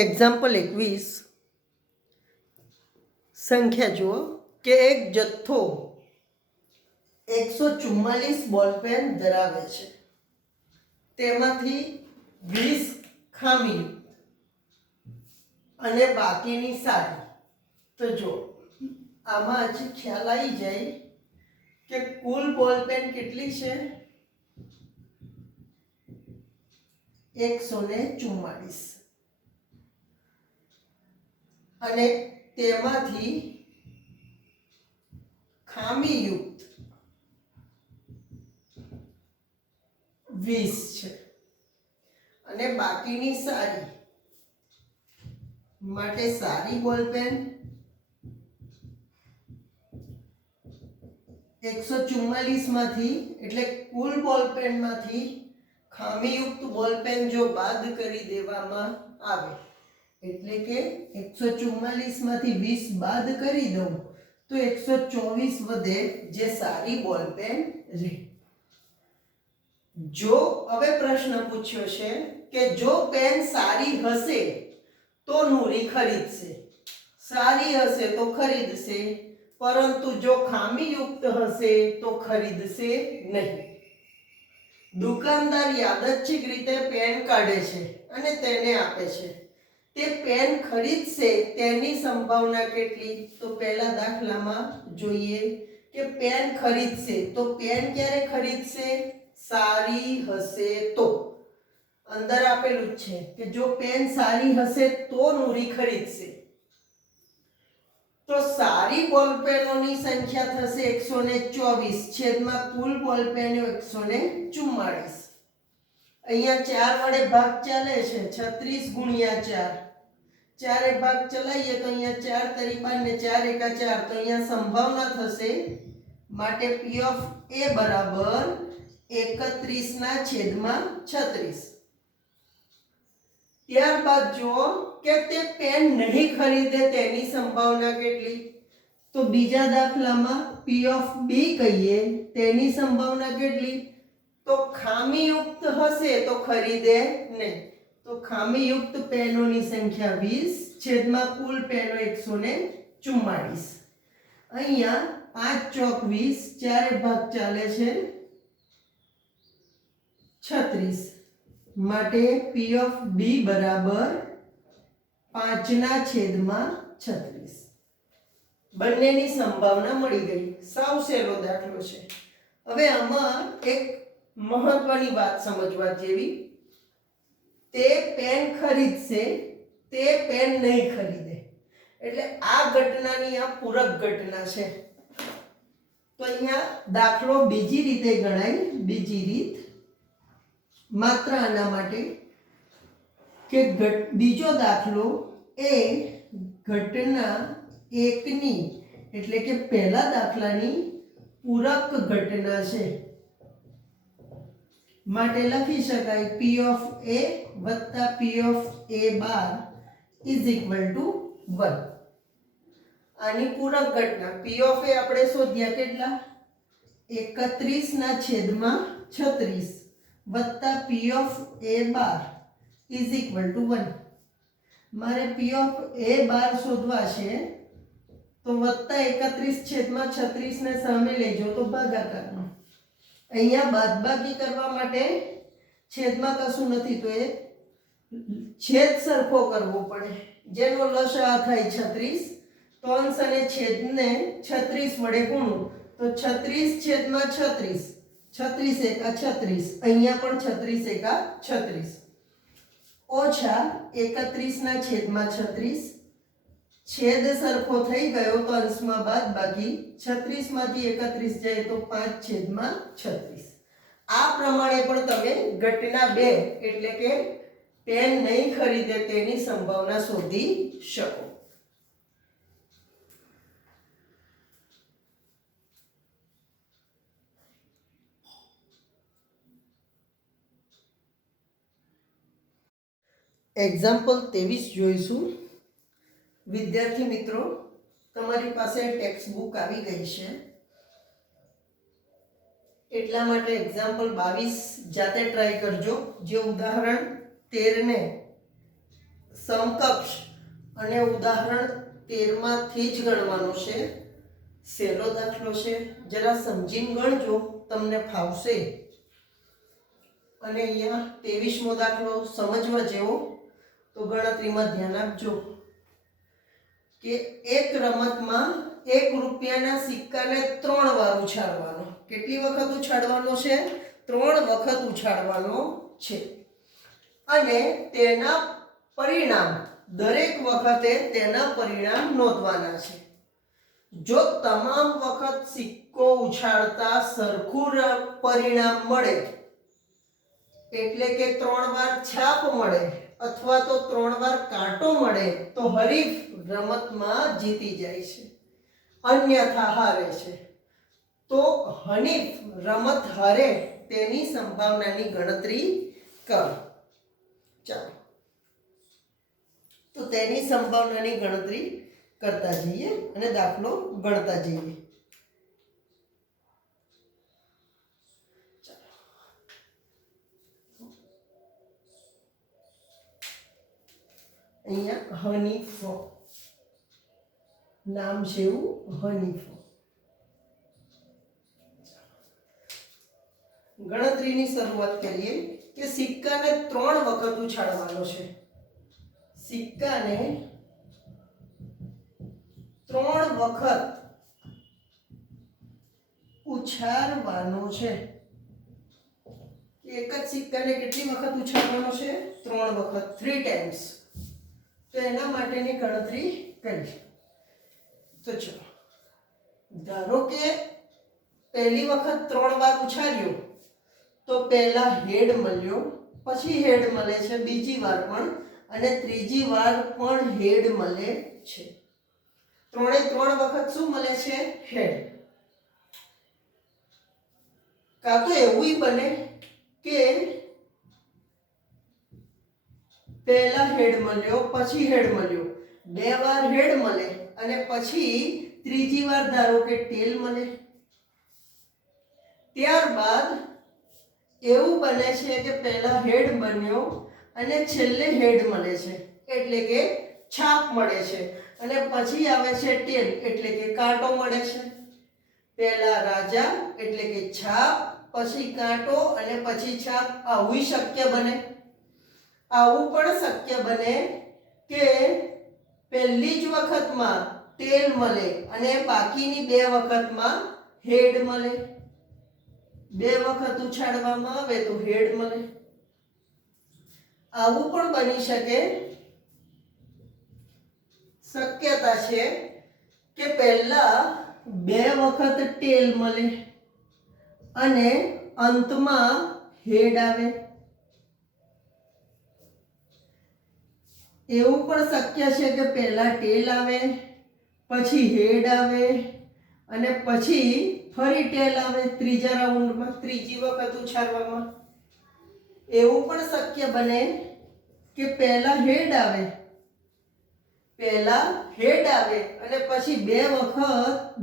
Example 21 સંખ્યા જુઓ કે એક જથ્થો 144 બોલપેન ધરાવે છે, તેમાંથી 20 ખામી અને બાકીની સારી. તો જો આમાં જ ખ્યાલ આવી જાય કે કુલ બોલપેન કેટલી છે 144 અને તેમાંથી ખામીયુક્ત 20 છે અને બાકીની સારી. માટે સારી બોલપેન 144 માંથી એટલે કુલ બોલપેન માંથી ખામીયુક્ત બોલપેન જો બાદ કરી દેવામાં આવે એટલે કે 144 માંથી 20 બાદ કરી દઉં તો 124 વધે, જે સારી બોલપેન રહે. જો હવે પ્રશ્ન પૂછ્યો છે કે જો પેન સારી હશે તો નૂરી ખરીદશે, સારી હશે તો ખરીદશે, પરંતુ જો ખામીયુક્ત હશે તો ખરીદશે નહીં. દુકાનદાર યાદચ્છિક રીતે પેન કાઢે છે અને તેને આપે છે. તે પેન ખરીદશે તેની સંભાવના કેટલી? તો પહેલા દાખલામાં જોઈએ કે પેન ખરીદશે, તો પેન ક્યારે ખરીદશે? સારી હશે તો. અંદર આપેલું છે કે જો પેન સારી હશે તો નૂરી ખરીદશે. તો સારી બોલપેનોની સંખ્યા થશે 124 છેદમાં કુલ બોલપેનો 144. અહીંયા 4 વડે ભાગ ચાલે છે, 36 ગુણ્યા 4. ચારે ભાગ ચલાવીએ તો અહીંયા 4 તરી 5 ને 4 એકા 4, તો અહીંયા સંભાવના થશે. માટે P of A બરાબર 31/36. ત્યારબાદ જુઓ કે તે પેન નહીં ખરીદે તેની સંભાવના કેટલી? તો બીજા દાખલામાં P of B કહીએ તેની સંભાવના કેટલી? તો ખામીયુક્ત હશે તો ખરીદે નહીં. તો ખામીયુક્ત પેનોની સંખ્યા 20 છેદમાં કુલ પેનો 144. અહીંયા 5 ચોક 20, ચારે ભાગ ચાલે છે 36. માટે P of B બરાબર 5/36. બંનેની સંભાવના મળી ગઈ. સાવ સહેલો દાખલો છે. હવે આમાં એક મહત્વની વાત સમજવા જેવી, તે પેન ખરીદશે, તે પેન નહીં ખરીદે. એટલે આ ઘટનાની આ પૂરક ઘટના છે. તો અહીંયા દાખલો બીજી રીતે ગણાય. બીજી રીત માત્ર આના માટે કે બીજો દાખલો એ ઘટના એકની એટલે કે પહેલા દાખલાની પૂરક ઘટના છે. માટે લખી શકાય P of A વત્તા P of A bar is equal to 1. આની પૂરક ઘટના P of A આપણે શોધ્યા કેટલા? 31/36 વત્તા P of A bar is equal to 1. મારે P of A બાર શોધવા છે તો વત્તા 31/36 ને સામે લેજો તો ભાગાકારમાં. અહીંયા બાદબાકી કરવા માટે છેદમાં કશું નથી, તો એ છેદ સરખો કરવો પડે. જેનો લસા થાય 36, તો અંશ અને છેદને 36 વડે ગુણો તો 36/36. 36 એકા 36, અહીંયા પણ 36 એકા 36 ઓછા 31/36. છેદ સરખો થઈ ગયો તો અંશમાં બાદબાકી. 36 માંથી 31 જાય તો 5/36. આ પ્રમાણે પણ તમે ઘટના 2 એટલે કે પેન નહીં ખરીદે તેની સંભાવના શોધી શકો. એક્ઝામ્પલ 23 જોઈશું. વિદ્યાર્થી મિત્રો, તમારી પાસે ટેક્સ્ટ બુક આવી ગઈ છે, એટલા માટે એક્ઝામ્પલ 22 જાતે ટ્રાય કરજો. જે ઉદાહરણ 13 ને સમકક્ષ અને ઉદાહરણ 13 માંથી જ ગણવાનો છે. સહેલો દાખલો છે, જરા સમજીને ગણજો, તમને ફાવશે. અને અહીંયા 23મો દાખલો સમજવા જેવો, તો ગણતરીમાં ધ્યાન આપજો કે એક રમતમાં 1 રૂપિયાના સિક્કાને 3 વાર ઉછાળવાનો. કેટલી વખત ઉછાળવાનો છે? 3 વખત ઉછાળવાનો છે. અને તેના પરિણામ દરેક વખતે તેના પરિણામ નોંધવાના છે. જો તમામ વખત સિક્કો ઉછાળતા સરખું પરિણામ મળે, એટલે કે 3 વાર છાપ મળે અથવા તો 3 વાર કાંટો મળે, તો હરીફ રમતમાં જીતી જાય છે, અન્યથા હારે છે. તો હરીફ રમત હારે તેની સંભાવનાની ગણતરી કરો. ચાલો, તો તેની સંભાવનાની ગણતરી કરતા જઈએ અને દાખલો ગણતા જઈએ. અહીંયા હનીફો નામ છે, એવું હનીફો. ગણતરીની શરૂઆત કરીએ કે સિક્કાને 3 વખત ઉછાળવાનો છે. સિક્કાને 3 વખત ઉછાળવાનો છે. એક જ સિક્કાને કેટલી વખત ઉછાળવાનો છે? 3 વખત, 3 ટાઈમ્સ. તો એના માટેની ગણતરી કરી. તો ચલો, ધારો કે પહેલી વખત 3 વાર ઉછાળ્યો તો પહેલા હેડ મળ્યો, પછી હેડ મળે છે બીજી વાર પણ, અને ત્રીજી વાર પણ હેડ મળે છે. 3 વખત શું મળે છે? હેડ. કાં તો એવું બને કે પહેલા હેડ મળ્યો, પછી હેડ મળ્યો, 2 વાર હેડ મળે અને પછી ત્રીજી વાર ધારો કે ટેલ મળે. ત્યારબાદ એવું બને છે કે પહેલા હેડ બન્યો અને છેલ્લે હેડ મળે છે, એટલે કે છાપ મળે છે, અને પછી આવે છે ટેલ, એટલે કે કાંટો મળે છે. પહેલા રાજા એટલે કે છાપ, પછી કાંટો અને પછી છાપ. આવું શક્ય બને. આવું પણ શક્ય બને કે પહેલી જ વખતમાં ટેલ મળે અને બાકીની 2 વખતમાં હેડ મળે. 2 વખત ઉછાળવામાં આવે તો હેડ મળે. આવું પણ બની શકે. શક્યતા છે કે પહેલા 2 વખત ટેલ મળે અને અંતમાં હેડ આવે. એવું પણ શક્ય છે કે પહેલા ટેલ આવે, પછી હેડ આવે અને પછી ફરી ટેલ આવે ત્રીજા રાઉન્ડમાં, ત્રીજી વખત ઉછાળવામાં. એવું પણ શક્ય બને કે પહેલા હેડ આવે અને પછી 2 વખત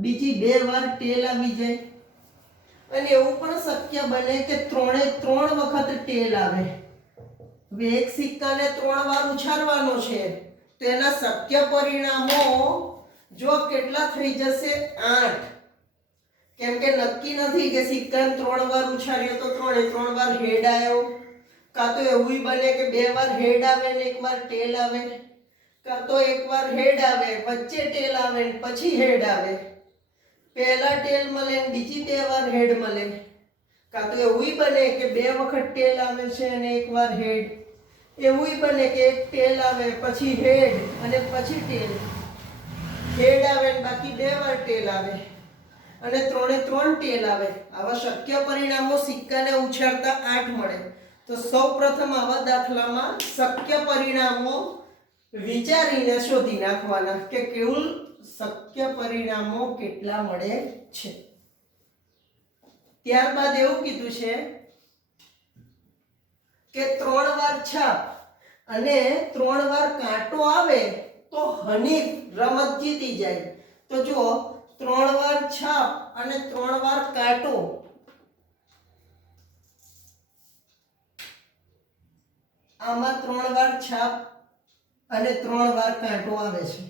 બીજી 2 વાર ટેલ આવી જાય. અને એવું પણ શક્ય બને કે 3 વખત ટેલ આવે. હવે એક સિક્કાને 3 વાર ઉછાળવાનો છે, તો એના શક્ય પરિણામો જો કેટલા થઈ જશે? 8. કેમ કે નક્કી નથી કે સિક્કાને 3 વાર ઉછાળ્યો તો 3 વાર હેડ આવ્યો, કાં તો એવું બને કે 2 વાર હેડ આવે ને 1 વાર ટેલ આવે, કાં તો 1 વાર હેડ આવે વચ્ચે ટેલ આવે ને પછી હેડ આવે. પહેલા ટેલ મળે ને બીજી 2 વાર હેડ મળે. કાં તો એવું બને કે 2 વખત ટેલ આવે છે અને 1 વાર હેડ. એવું બને કે એક ટેલ આવે પછી હેડ અને પછી ટેલ. હેડ આવે ને બાકી 2 વાર ટેલ આવે અને 3 ટેલ આવે. આવા શક્ય પરિણામો સિક્કાને ઉછાળતા 8 મળે. તો સૌપ્રથમ આવા દાખલામાં શક્ય પરિણામો વિચારીને શોધી નાખવાના કે કુલ શક્ય પરિણામો કેટલા મળે છે. ત્યારબાદ એવું કીધું છે કે 3 વાર છાપ અને 3 વાર કાંટો આવે તો હનીફ રમત જીતી જાય. તો જો 3 વાર છાપ અને 3 વાર કાંટો, આમાં 3 વાર છાપ અને 3 વાર કાંટો આવે છે.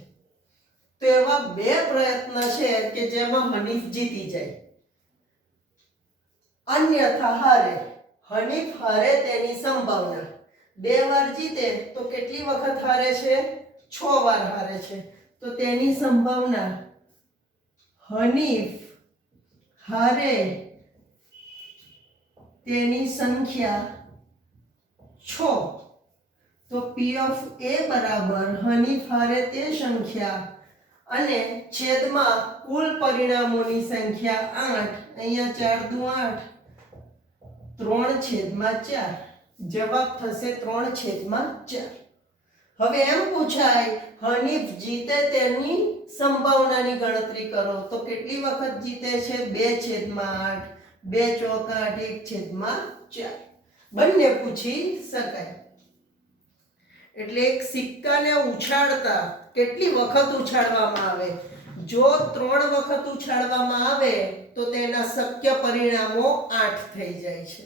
તો એવા 2 પ્રયત્ન છે કે જેમાં હનીફ જીતી જાય. અન્યથા હારે. હનીફ હારે તેની સંભાવના 2 વાર જીતે તો કેટલી વખત હારે છે? 6 વાર હારે છે. તો તેની સંભાવના હનીફ હારે તેની સંખ્યા 6. તો P of A બરાબર હનીફ હારે તે સંખ્યા અને છેદમાં કુલ પરિણામોની સંખ્યા 8. અહીંયા 4 દુ 8, 3/4. જવાબ થશે 3/4. હવે એમ પૂછાય હનીફ જીતે તેની સંભાવનાની ગણતરી કરો. તો કેટલી વખત જીતે છે? 2/8, 2 ચોક 8, 1/4. બંને પૂછી શકાય. એટલે એક સિક્કાને ઉછાળતા કેટલી વખત ઉછાળવામાં આવે? જો 3 વખત ઉછાળવામાં આવે તો તેના શક્ય પરિણામો 8 થઈ જાય છે.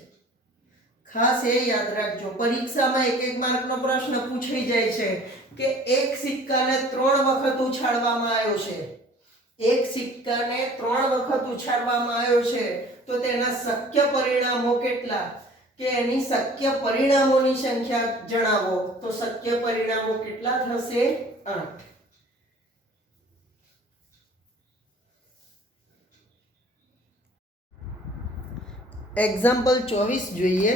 ખાસ એ યાદ રાખજો, પરીક્ષામાં 1 માર્કનો પ્રશ્ન પૂછાઈ જાય છે કે એક સિક્કાને 3 વખત ઉછાળવામાં આવ્યો છે. એક સિક્કાને 3 વખત ઉછાળવામાં આવ્યો છે તો તેના શક્ય પરિણામો કેટલા? કે એની શક્ય પરિણામોની સંખ્યા જણાવો. તો શક્ય પરિણામો કેટલા થશે? 8. એક્ઝામ્પલ 24 જોઈએ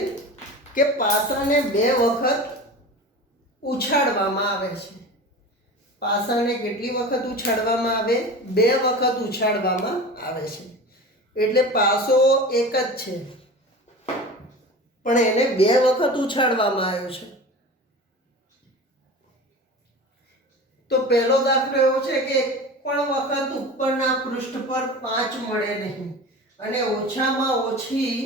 કે પાસાને 2 વખત ઉછાળવામાં આવે છે. પાસાને કેટલી વખત ઉછાળવામાં આવે? 2 વખત ઉછાળવામાં આવે છે. એટલે પાસો એક જ છે પણ એને 2 વખત ઉછાળવામાં આવ્યો છે. તો પહેલો દાખલો એવો છે કે એક પણ વખત ઉપરના પૃષ્ઠ પર 5 મળે નહીં અને ઓછામાં ઓછી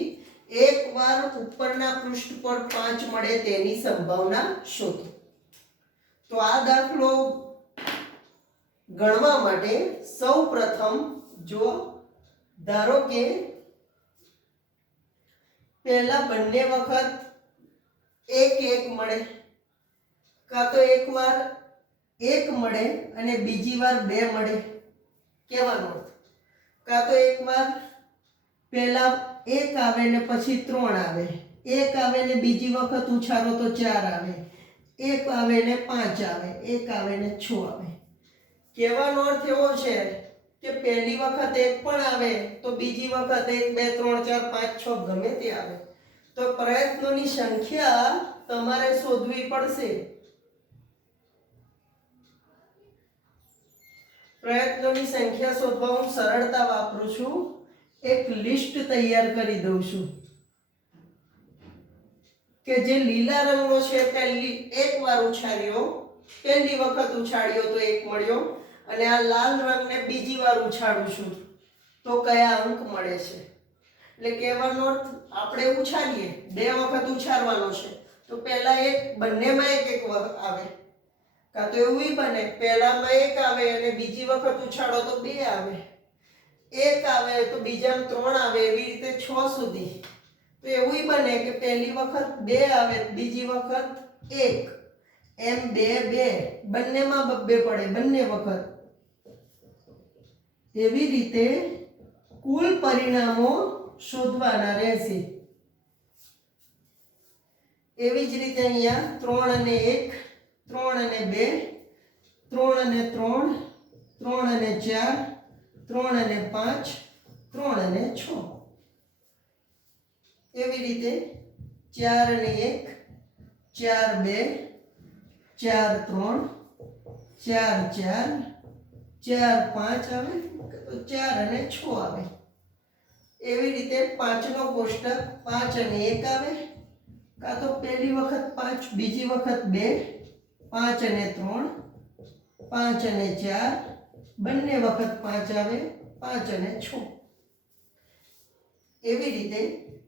એક વાર ઉપરના પૃષ્ઠ પર 5 મળે તેની સંભાવના શોધો. તો આ દાખલો ગણવા માટે સૌપ્રથમ જો ધારો કે પહેલા બંને વખત 1 મળે, કાં તો એક વાર 1 મળે અને બીજી વાર 2 મળે. કહેવાનો અર્થ, કાં તો એક વાર પહેલા 1 આવે ને પછી 3 આવે, 1 આવે ને બીજી વખત ઉછાળો તો 4 આવે, 1 આવે ને 5 આવે, 1 આવે ને 6 આવે. કહેવાનો અર્થ એવો છે કે પહેલી વખત 1 પણ આવે તો બીજી વખત 1, 2, 3, 4, 5, 6 ગમે તે આવે. તો પ્રયત્નોની સંખ્યા તમારે શોધવી પડશે. પ્રયત્નોની સંખ્યા શોધવા હું સરળતા વાપરું છું. એક લિસ્ટ તૈયાર કરી દઉં છું કે જે લીલા રંગનો છે પહેલી 1 વાર ઉછાળ્યો, પહેલી વખત ઉછાળ્યો તો 1 મળ્યો, અને આ લાલ રંગને બીજી વાર ઉછાળું છું તો કયા અંક મળે છે. એટલે કહેવાનો અર્થ આપણે ઉછાળીએ 2 વખત ઉછાળવાનો છે તો પહેલા એક બંનેમાં 1 આવે, કાં તો એવું બને પહેલામાં 1 આવે અને બીજી વખત ઉછાળો તો 2 આવે, 1 આવે તો બીજામાં 3 આવે, એવી રીતે 6 સુધી. તો એવું બને કે પહેલી વખત 2 આવે, બીજી વખત 1, એમ 2, 2 બંનેમાં 2 પડે બંને વખત. એવી રીતે કુલ પરિણામો શોધવાના રહેશે. એવી જ રીતે અહીંયા 3 અને 1, 3 અને 2, 3 અને 3, 3 અને 4, 3 અને 5, 3 અને 6. એવી રીતે 4 અને 1, 4, 2, 4, 3, 4, 4, 4, 5 આવે તો 4 અને 6 આવે. એવી રીતે 5 નો કોષ્ટક 5 અને 1 આવે, કાં તો પહેલી વખત 5, બીજી વખત 2, 5 અને 3, 5 અને 4, બંને વખત 5 આવે, 5 અને 6. એવી રીતે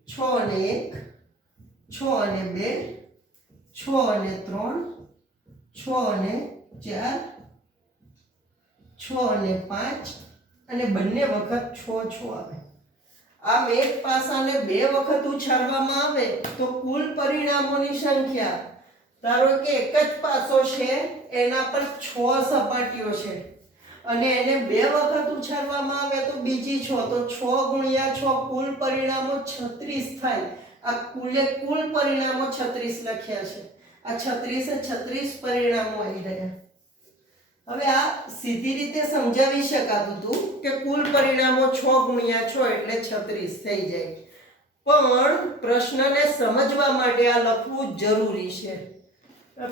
6 અને 1, 6 અને 2, 6 અને 3, 6 અને 4, 6 અને 5 અને બંને વખત 6, 6 આવે. આમ એક પાસાને 2 વખત ઉછાળવામાં આવે તો કુલ પરિણામોની સંખ્યા ધારો કે એક જ પાસો છે, એના પર 6 સપાટીઓ છે અને એને 2 વખત ઉછાળવામાં આવે તો બીજી 6, તો 6 ગુણ્યા 6 કુલ પરિણામો 36 થાય. આ કુલ પરિણામો 36 લખ્યા છે. આ 36 પરિણામો આવી રહ્યા. હવે આ સીધી રીતે સમજાવી શકાતું હતું કે કુલ પરિણામો 6 ગુણ્યા 6 એટલે 36 થઈ જાય, પણ પ્રશ્નને સમજવા માટે આ લખવું જરૂરી છે.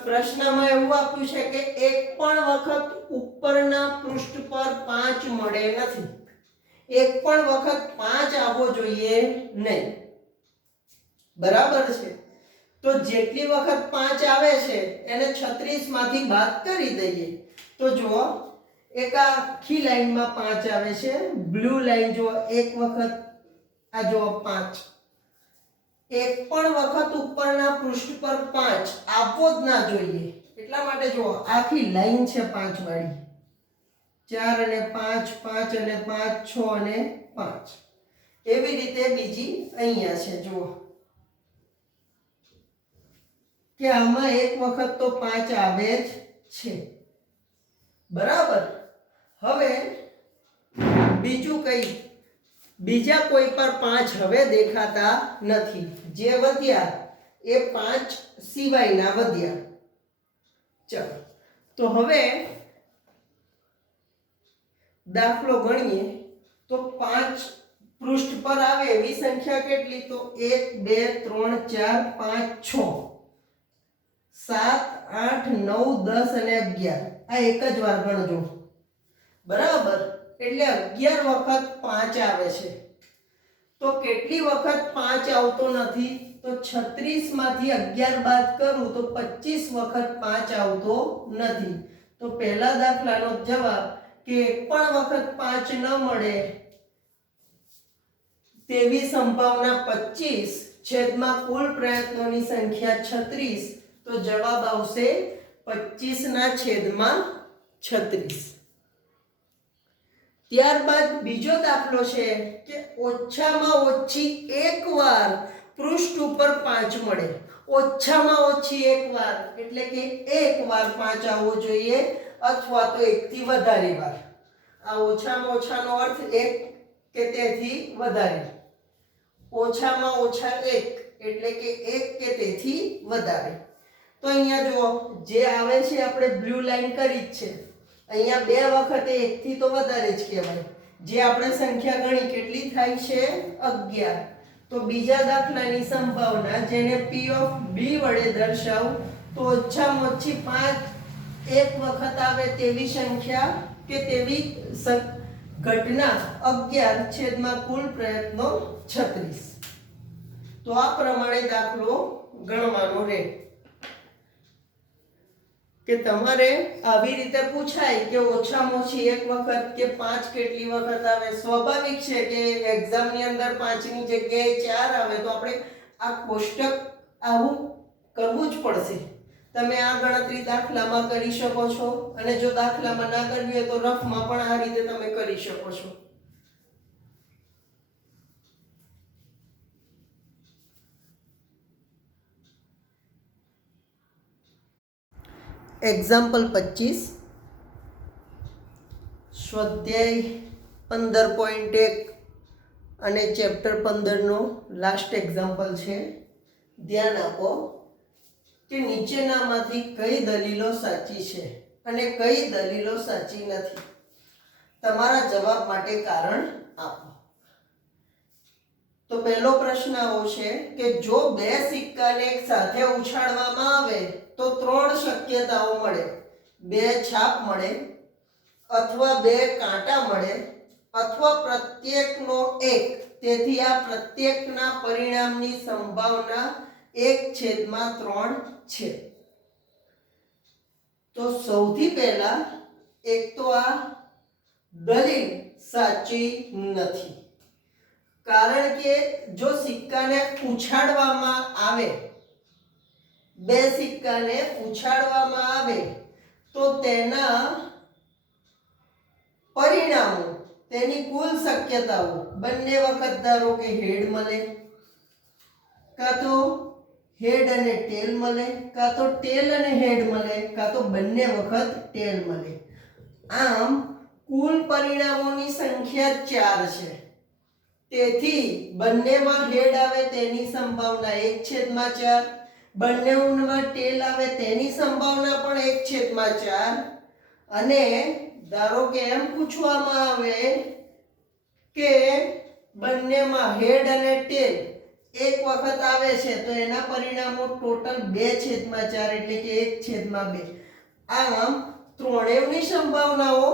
પ્રશ્નમાં એવું આપ્યું છે કે એક પણ વખત ઉપરના પૃષ્ઠ પર 5 મળે નથી. એક પણ વખત 5 આવવો જોઈએ નહીં. બરાબર છે? તો જેટલી વખત 5 આવે છે એને 36 માંથી બાદ કરી દઈએ. તો જુઓ, એક આખી લાઈનમાં 5 આવે છે. બ્લુ લાઈન જુઓ, એક વખત આ જુઓ 5. એક પણ વખત ઉપરના પૃષ્ઠ પર 5 આવવો જ ના જોઈએ. એટલા માટે જુઓ, આખી લાઈન છે 5 વાળી. 4 અને 5, 5 અને 5, 6 અને 5. એવી રીતે બીજી અહીંયા છે જુઓ કે આમાં એક વખત તો 5 આવે જ છે. બરાબર? હવે બીજું કઈ, બીજા કોઈ પર 5 હવે દેખાતા નથી. જે વધ્યા એ 5 સિવાયના વધ્યા. ચાલો, તો હવે દાખલો ગણીએ તો 5 પૃષ્ઠ પર આવે એવી સંખ્યા કેટલી? તો 1 2 3 4 5 6 7 8 9 10 અને 11. આ એક જ વાર ગણજો. બરાબર? એટલે 11 વખત 5 આવે છે. તો કેટલી વખત 5 આવતો નથી? તો 36 માંથી 11 બાદ કરું તો 25 વખત 5 આવતો નથી. તો પહેલા દાખલાનો જવાબ કે એક પણ વખત 5 ન મળે તેવી સંભાવના 25 છેદમાં કુલ પ્રયત્નોની સંખ્યા 36. તો જવાબ આવશે 25 ના છેદમાં 36. ત્યારબાદ બીજો દાખલો છે કે ઓછામાં ઓછી એક વાર પૃષ્ઠ ઉપર 5 મળે. ઓછામાં ઓછી એક વાર એટલે કે એક વાર 5 આવવો જોઈએ અથવા તો એકથી વધારે વાર. આ ઓછામાં ઓછાનો અર્થ એક કે તેથી વધારે. ઓછામાં ઓછા એક એટલે કે એક કે તેથી વધારે. તો અહીંયા જુઓ, જે આવે છે આપણે બ્લુ લાઈન કરી જ છે. અહીંયા 2 વખતે 1 થી તો વધારે જ કહેવાય. જે આપણે સંખ્યા ગણી કેટલી થાય છે? 11. તો બીજા દાખલાની સંભાવના જેને P ઓફ B વડે દર્શાવું તો ઓછામાં ઓછી 5 એક વખત આવે તેવી સંખ્યા કે તેવી ઘટના 11 છેદમાં કુલ પ્રયત્નો 36. તો આ પ્રમાણે દાખલો ગણવાનો રહે. કે તમારે આવી રીતે પૂછાય કે ઓછામાં ઓછી એક વખત કે 5 કેટલી વખત આવે. સ્વાભાવિક છે કે એક્ઝામની અંદર 5 ની જગ્યાએ 4 આવે તો આપણે આ કોષ્ટક આવું કરવું જ પડશે. તમે આ ગણતરી દાખલામાં કરી શકો છો અને જો દાખલામાં ના કરવી હોય તો રફમાં પણ આ રીતે તમે કરી શકો છો. એક્ઝામ્પલ 25 સ્વાધ્યાય 15.1 અને ચેપ્ટર 15 નો લાસ્ટ એક્ઝામ્પલ છે. ધ્યાન આપો કે નીચેનામાંથી કઈ દલીલો સાચી છે અને કઈ દલીલો સાચી નથી. તમારા જવાબ માટે કારણ આપો. તો પહેલો પ્રશ્ન આવો છે કે જો 2 સિક્કાને એક સાથે ઉછાળવામાં આવે તો 3 શક્યતાઓ મળે. 2 છાપ મળે અથવા 2 કાંટા મળે અથવા પ્રત્યેકનો 1. તેથી આ પ્રત્યેકના પરિણામની સંભાવના 1/3 છે. તો સૌથી પહેલા એક તો આ દલીલ સાચી નથી. કારણ કે જો સિક્કાને ઉછાળવામાં આવે, 2 સિક્કાને ઉછાળવામાં આવે તો તેના પરિણામો, તેની કુલ શક્યતાઓ બંને વખત ધારો કે હેડ મળે કાં તો હેડ અને ટેલ મળે, કાં તો ટેલ અને હેડ મળે, કાં તો બંને વખત ટેલ મળે. આમ કુલ પરિણામોની સંખ્યા 4 છે. તેથી બંનેમાં હેડ આવે તેની સંભાવના 1/4, બંનેમાં ટેલ આવે તેની સંભાવના પણ 1/4. અને ધારો કે એમ પૂછવામાં આવે કે બંનેમાં હેડ અને ટેલ એક વખત આવે છે તો એના પરિણામો ટોટલ 2/4 એટલે કે 1/2. આમ ત્રણેયની સંભાવનાઓ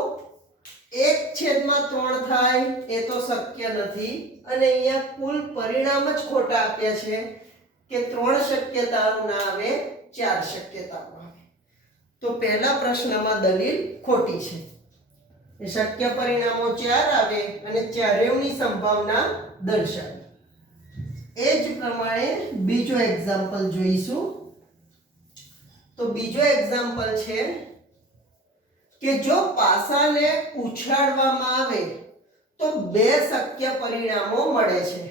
1/3 થાય એ તો શક્ય નથી. અને અહીંયા કુલ પરિણામ જ ખોટા આપ્યા છે કે 3 શક્યતાઓ ના આવે, 4 શક્યતાઓ આવે. તો પહેલા પ્રશ્નમાં દલીલ ખોટી છે. એ શક્ય પરિણામો 4 આવે અને ચારેયની સંભાવના દર્શાવે. એ જ પ્રમાણે બીજો એક્ઝામ્પલ જોઈશું. તો બીજો એક્ઝામ્પલ છે કે જો પાસાને ઉછાળવામાં આવે તો 2 શક્ય પરિણામો મળે છે.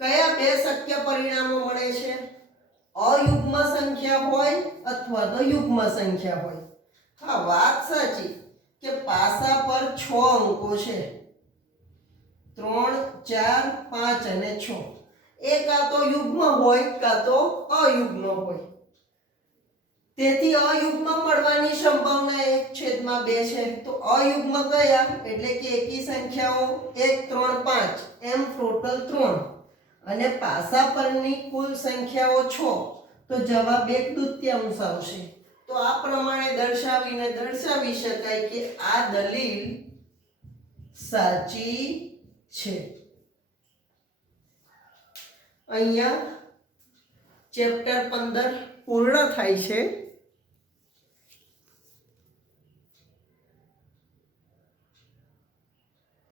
કયા 2 શક્ય પરિણામો મળે છે? અયુગ્મ સંખ્યા હોય અથવા તો યુગ્મ સંખ્યા હોય. હા, વાત સાચી કે પાસા પર 6 અંકો છે, 3, 4, 5 અને 6. એ કાં તો યુગ્મ હોય કાં તો અયુગ્મ હોય. તેથી અયુગ્મ મળવાની સંભાવના 1/2 છે. તો અયુગ્મ કયા? એટલે કે એકી સંખ્યાઓ 1, 3, 5 એમ ટોટલ 3 અને પાસા પરની કુલ સંખ્યાઓ 6. તો જવાબ 1/2 આવશે. તો આ પ્રમાણે દર્શાવીને દર્શાવી શકાય કે આ દલીલ સાચી છે. અહીંયા ચેપ્ટર 15 પૂર્ણ થાય છે.